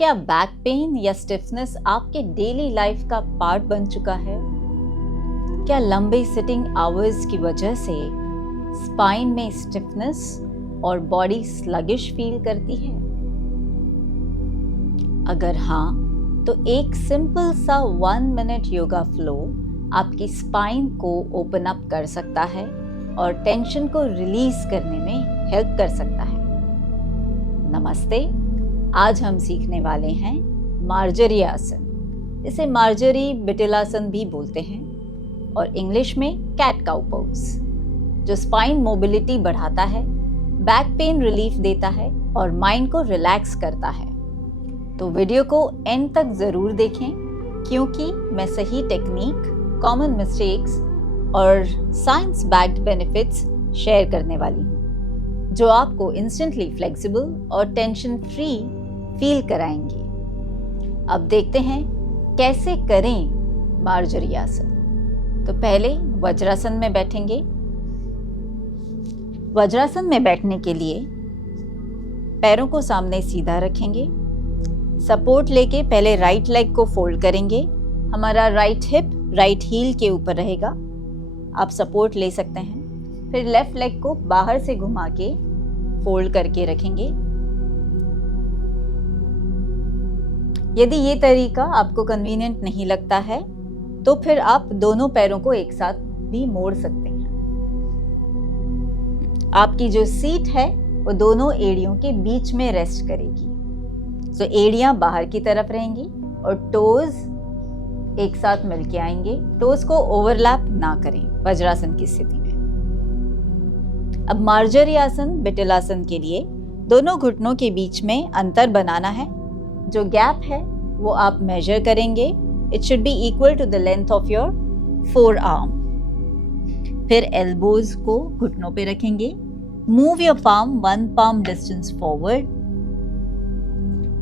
क्या back pain या stiffness आपके डेली लाइफ का पार्ट बन चुका है? क्या लंबे सिटिंग आवर्स की वजह से स्पाइन में स्टिफनेस और बॉडी स्लगिश फील करती है? अगर हाँ, तो एक सिंपल सा 1 मिनट योगा फ्लो आपकी स्पाइन को ओपन अप कर सकता है और टेंशन को रिलीज करने में हेल्प कर सकता है। नमस्ते, आज हम सीखने वाले हैं मार्जरी आसन। इसे मार्जरी बिटिलासन भी बोलते हैं और इंग्लिश में कैट काउ पोज, जो स्पाइन मोबिलिटी बढ़ाता है, बैक पेन रिलीफ देता है और माइंड को रिलैक्स करता है। तो वीडियो को एंड तक जरूर देखें, क्योंकि मैं सही टेक्निक, कॉमन मिस्टेक्स और साइंस बैक्ड बेनिफिट्स शेयर करने वाली हूँ, जो आपको इंस्टेंटली फ्लेक्सिबल और टेंशन फ्री फील कराएंगे। अब देखते हैं कैसे करें मार्जरी आसन। तो पहले वज्रासन में बैठेंगे। वज्रासन में बैठने के लिए पैरों को सामने सीधा रखेंगे। सपोर्ट लेके पहले राइट लेग को फोल्ड करेंगे। हमारा राइट हिप राइट हील के ऊपर रहेगा। आप सपोर्ट ले सकते हैं। फिर लेफ्ट लेग को बाहर से घुमा के फोल्ड करके रखेंगे। यदि ये तरीका आपको कन्वीनियंट नहीं लगता है, तो फिर आप दोनों पैरों को एक साथ भी मोड़ सकते हैं। आपकी जो सीट है वो दोनों एड़ियों के बीच में रेस्ट करेगी। तो एड़ियां बाहर की तरफ रहेंगी और टोज एक साथ मिलके आएंगे। टोज को ओवरलैप ना करें वज्रासन की स्थिति में। अब मार्जरी आसन बिटिलासन के लिए दोनों घुटनों के बीच में अंतर बनाना है। जो गैप है वो आप मेजर करेंगे। It should be equal to the length of your forearm. फिर एल्बोज को घुटनों पे रखेंगे। Move your palm 1 palm distance forward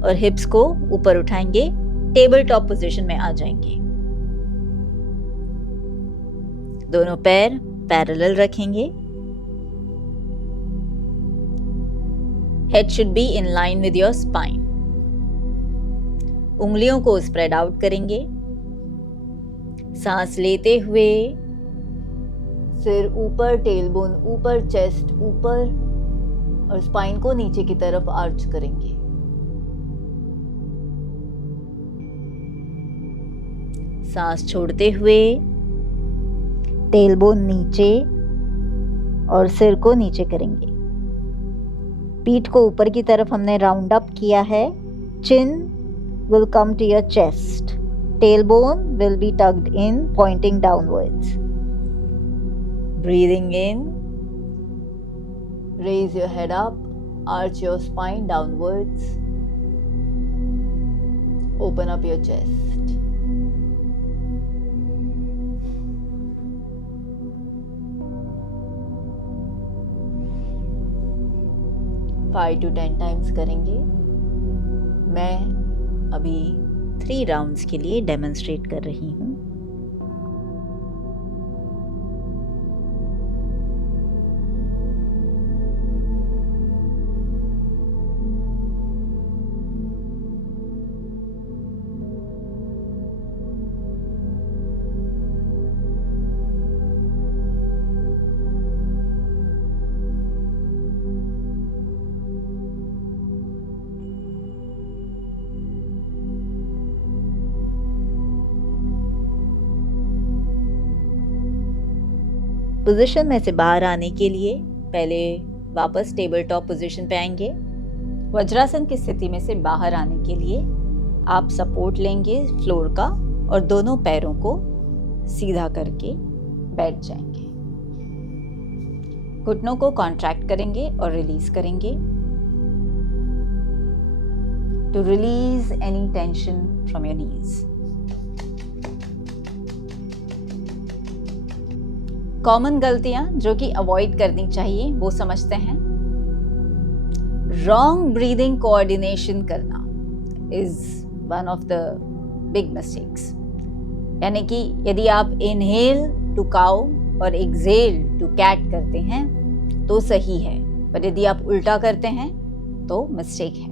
और हिप्स को ऊपर उठाएंगे। टेबल टॉप पोजीशन में आ जाएंगे। दोनों पैर पैरेलल रखेंगे। Head should be in line with your spine. उंगलियों को स्प्रेड आउट करेंगे। सांस लेते हुए सिर ऊपर, टेलबोन ऊपर, चेस्ट ऊपर और स्पाइन को नीचे की तरफ आर्च करेंगे। सांस छोड़ते हुए टेलबोन नीचे और सिर को नीचे करेंगे। पीठ को ऊपर की तरफ हमने राउंड अप किया है। चिन will come to your chest. Tailbone will be tucked in, pointing downwards. Breathing in, raise your head up, arch your spine downwards, open up your chest. Five to 10 times करेंगे। मैं अभी 3 rounds के लिए demonstrate कर रही हूँ। Position में से बाहर आने के लिए पहले वापस टेबल टॉप पोजीशन पे आएंगे। वज्रासन की स्थिति में से बाहर आने के लिए आप सपोर्ट लेंगे फ्लोर का और दोनों पैरों को सीधा करके बैठ जाएंगे। घुटनों को कॉन्ट्रैक्ट करेंगे और रिलीज करेंगे। To release any tension from your knees. Common गलतियां जो कि अवॉइड करनी चाहिए वो समझते हैं। रॉन्ग ब्रीदिंग कोऑर्डिनेशन करना is one of the big mistakes. यानी कि यदि आप इनहेल टू काउ और एक्सहेल टू कैट करते हैं तो सही है, पर यदि आप उल्टा करते हैं तो मिस्टेक है।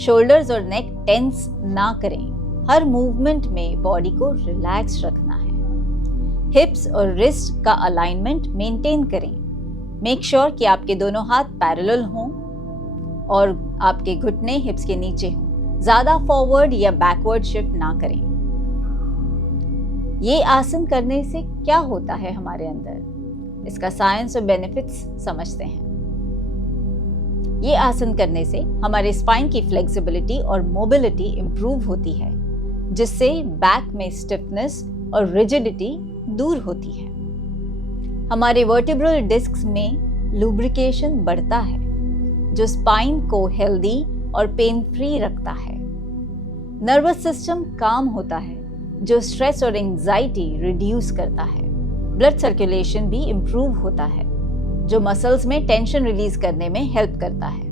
शोल्डर्स और नेक टेंस ना करें। हर मूवमेंट में बॉडी को रिलैक्स रखना है। हिप्स और रिस्ट का अलाइनमेंट मेंटेन करें। मेक श्योर कि आपके दोनों हाथ पैरेलल हों और आपके घुटने हिप्स के नीचे हों। ज्यादा फॉरवर्ड या बैकवर्ड शिफ्ट ना करें। ये आसन करने से क्या होता है हमारे अंदर, इसका साइंस और बेनिफिट्स समझते हैं। ये आसन करने से हमारे स्पाइन की फ्लेक्सिबिलिटी और मोबिलिटी इंप्रूव होती है, जिससे बैक में स्टिफनेस और रिजिडिटी दूर होती है। हमारे वर्टिब्रल डिस्क्स में लुब्रिकेशन बढ़ता है, जो स्पाइन को हेल्दी और पेन फ्री रखता है। नर्वस सिस्टम काम होता है, जो स्ट्रेस और एंजाइटी रिड्यूस करता है। ब्लड सर्कुलेशन भी इंप्रूव होता है, जो मसल्स में टेंशन रिलीज करने में हेल्प करता है।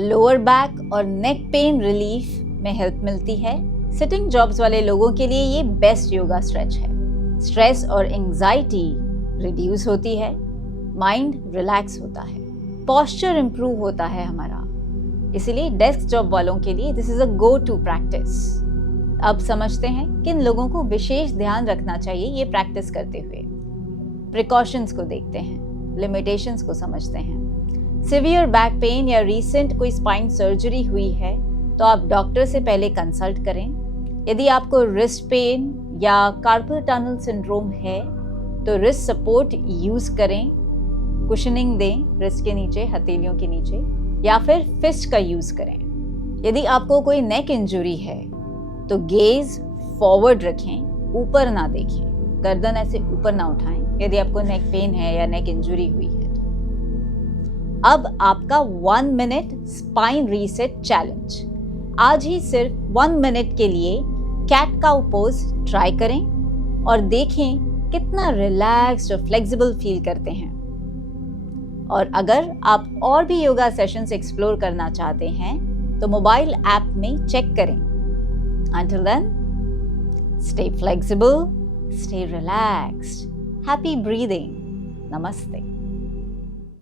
लोअर बैक और नेक पेन रिलीफ में हेल्प मिलती है। सिटिंग जॉब्स वाले लोगों के लिए ये बेस्ट योगा स्ट्रेच है। स्ट्रेस और एंजाइटी रिड्यूस होती है, माइंड रिलैक्स होता है, पोस्चर इंप्रूव होता है हमारा। इसीलिए डेस्क जॉब वालों के लिए this is a go to practice. अब समझते हैं किन लोगों को विशेष ध्यान रखना चाहिए ये प्रैक्टिस करते हुए। प्रिकॉशंस को देखते हैं, लिमिटेशंस को समझते हैं। सिवियर बैक पेन या रीसेंट कोई स्पाइन सर्जरी हुई है तो आप डॉक्टर से पहले कंसल्ट करें। यदि आपको रिस्ट पेन या कार्पल टनल सिंड्रोम है तो रिस्ट सपोर्ट यूज करें, कुशनिंग दें रिस्ट के नीचे, हथेलियों के नीचे, या फिर फिस्ट का यूज करें। यदि आपको कोई नेक इंजरी है तो गेज फॉरवर्ड रखें, ऊपर ना देखें, गर्दन ऐसे ऊपर ना उठाएं यदि आपको नेक पेन है या नेक इंजरी हुई है तो। अब आपका 1 मिनट स्पाइन रीसेट चैलेंज। आज ही सिर्फ 1 मिनट के लिए कैट काउ पोज ट्राई करें और देखें कितना रिलैक्स्ड और फ्लेक्सिबल फील करते हैं। और अगर आप और भी योगा सेशंस एक्सप्लोर करना चाहते हैं तो मोबाइल ऐप में चेक करें। Until then, stay flexible, stay relaxed, happy breathing. Namaste.